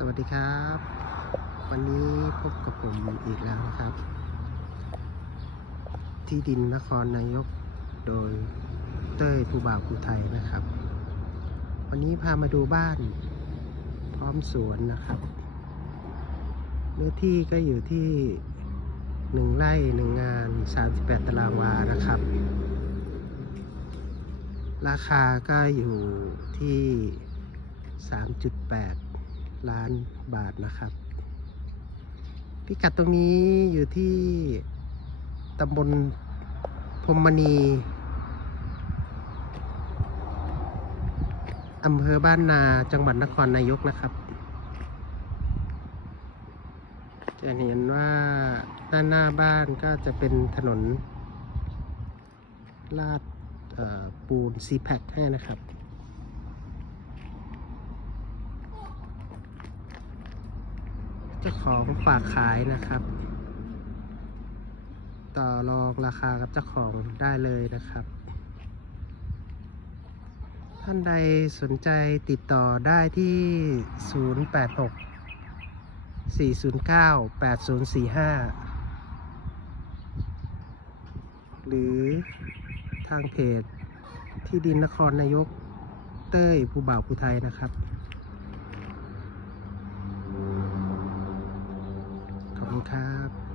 สวัสดีครับ วันนี้พบกับผมอีกแล้วนะครับ ที่ดินนครนายกโดยเต้ยภูบ่าวภูไทยนะครับ วันนี้พามาดูบ้านพร้อมสวนนะครับเนื้อที่ก็อยู่ที่หนึ่งไร่หนึ่งงาน38ตารางวานะครับ ราคาก็อยู่ที่ 3.8 ล้านบาทนะครับ พิกัดตรงนี้อยู่ที่ตำบลพรมณีอำเภอบ้านนาจังหวัดนครนายกนะครับ จะเห็นว่าด้านหน้าบ้านก็จะเป็นถนนลาดปูนซีแพคให้นะครับ เจ้าของฝากขายนะครับ ต่อรองราคากับเจ้าของได้เลยนะครับ ท่านใดสนใจติดต่อได้ที่ 086 409 8045 หรือทางเพจที่ดินนครนายกเต้ยภูบ่าวภูไทยนะครับ ครับ